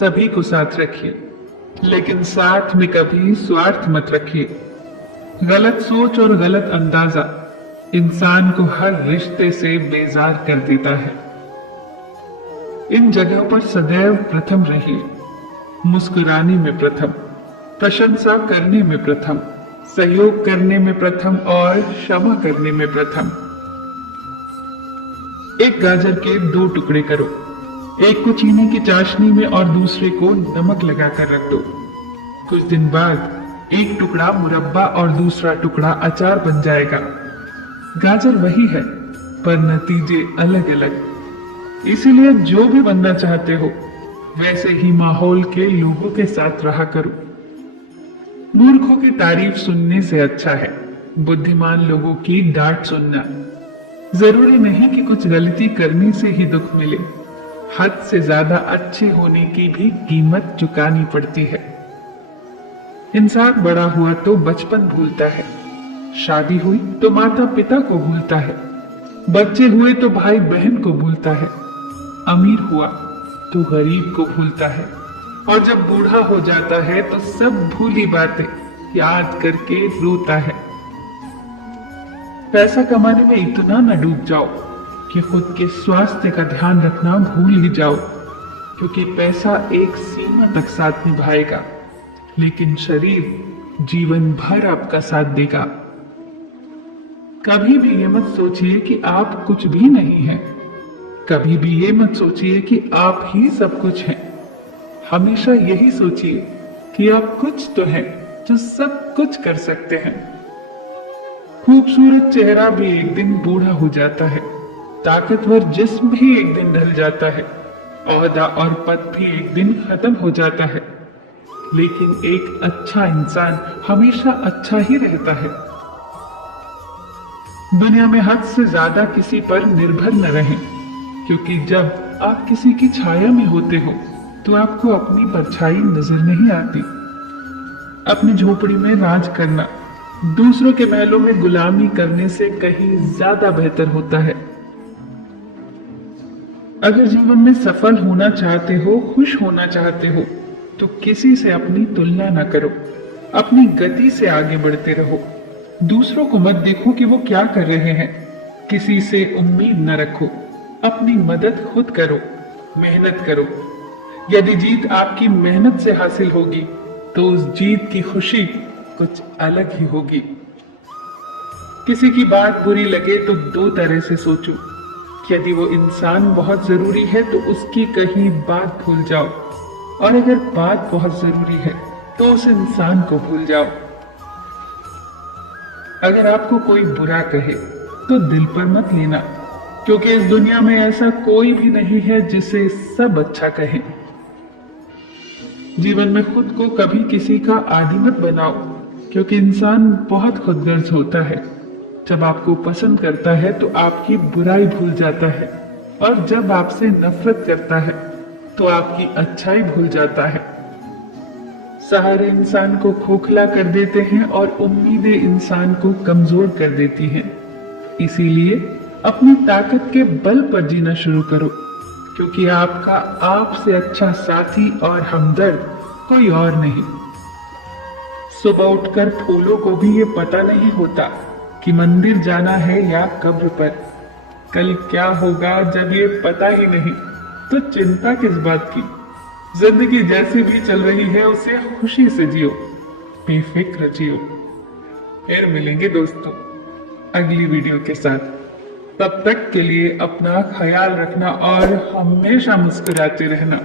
सभी को साथ रखिए, लेकिन साथ में कभी स्वार्थ मत रखिए। गलत सोच और गलत अंदाजा इंसान को हर रिश्ते से बेजार कर देता है। इन जगहों पर सदैव प्रथम रहिए। मुस्कुराने में प्रथम, प्रशंसा करने में प्रथम, सहयोग करने में प्रथम और क्षमा करने में प्रथम। एक गाजर के 2 टुकड़े करो, एक को चीनी की चाशनी में और दूसरे को नमक लगाकर रख दो। कुछ दिन बाद एक टुकड़ा मुरब्बा और दूसरा टुकड़ा अचार बन जाएगा। गाजर वही है, पर नतीजे अलग अलग। इसीलिए जो भी बनना चाहते हो वैसे ही माहौल के लोगों के साथ रहा करो। मूर्खों की तारीफ सुनने से अच्छा है बुद्धिमान लोगों की डांट सुनना। जरूरी नहीं कि कुछ गलती करने से ही दुख मिले, हद से ज्यादा अच्छे होने की भी कीमत चुकानी पड़ती है। इंसान बड़ा हुआ तो बचपन भूलता है, शादी हुई तो माता पिता को भूलता है, बच्चे हुए तो भाई बहन को भूलता है, अमीर हुआ तो गरीब को भूलता है, और जब बूढ़ा हो जाता है तो सब भूली बातें याद करके रोता है। पैसा कमाने में इतना न डूब जाओ कि खुद के स्वास्थ्य का ध्यान रखना भूल ही जाओ, क्योंकि पैसा एक सीमा तक साथ निभाएगा, लेकिन शरीर जीवन भर आपका साथ देगा। कभी भी ये मत सोचिए कि आप कुछ भी नहीं हैं। कभी भी ये मत सोचिए कि आप ही सब कुछ हैं। हमेशा यही सोचिए कि आप कुछ तो हैं जो सब कुछ कर सकते हैं। खूबसूरत चेहरा भी एक दिन बूढ़ा हो जाता है, ताकतवर जिस्म भी एक दिन ढल जाता है, ओहदा और पद भी एक दिन खत्म हो जाता है, लेकिन एक अच्छा इंसान हमेशा अच्छा ही रहता है। दुनिया में हद से ज्यादा किसी पर निर्भर न रहें, क्योंकि जब आप किसी की छाया में होते हो तो आपको अपनी परछाई नजर नहीं आती। अपनी झोपड़ी में राज करना दूसरों के महलों में गुलामी करने से कहीं ज्यादा बेहतर होता है। अगर जीवन में सफल होना चाहते हो, खुश होना चाहते हो, तो किसी से अपनी तुलना न करो। अपनी गति से आगे बढ़ते रहो। दूसरों को मत देखो कि वो क्या कर रहे हैं। किसी से उम्मीद न रखो। अपनी मदद खुद करो, मेहनत करो। यदि जीत आपकी मेहनत से हासिल होगी तो उस जीत की खुशी कुछ अलग ही होगी। किसी की बात बुरी लगे तो 2 तरह से सोचो। यदि वो इंसान बहुत जरूरी है तो उसकी कहीं बात भूल जाओ, और अगर बात बहुत जरूरी है तो उस इंसान को भूल जाओ। अगर आपको कोई बुरा कहे तो दिल पर मत लेना, क्योंकि इस दुनिया में ऐसा कोई भी नहीं है जिसे सब अच्छा कहे। जीवन में खुद को कभी किसी का आदी मत बनाओ, क्योंकि इंसान बहुत खुदगर्ज होता है। जब आपको पसंद करता है तो आपकी बुराई भूल जाता है, और जब आपसे नफरत करता है तो आपकी अच्छाई भूल जाता है। सहारे इंसान को खोखला कर देते हैं और उम्मीदें इंसान को कमजोर कर देती हैं। इसीलिए अपनी ताकत के बल पर जीना शुरू करो, क्योंकि आपका आपसे अच्छा साथी और हमदर्द कोई और नहीं। सुबह उठकर फूलों को भी ये पता नहीं होता कि मंदिर जाना है या कब्र पर। कल क्या होगा जब ये पता ही नहीं, तो चिंता किस बात की। जिंदगी जैसी भी चल रही है उसे खुशी से जियो, बेफिक्र जियो। फिर मिलेंगे दोस्तों अगली वीडियो के साथ। तब तक के लिए अपना ख्याल रखना और हमेशा मुस्कुराते रहना।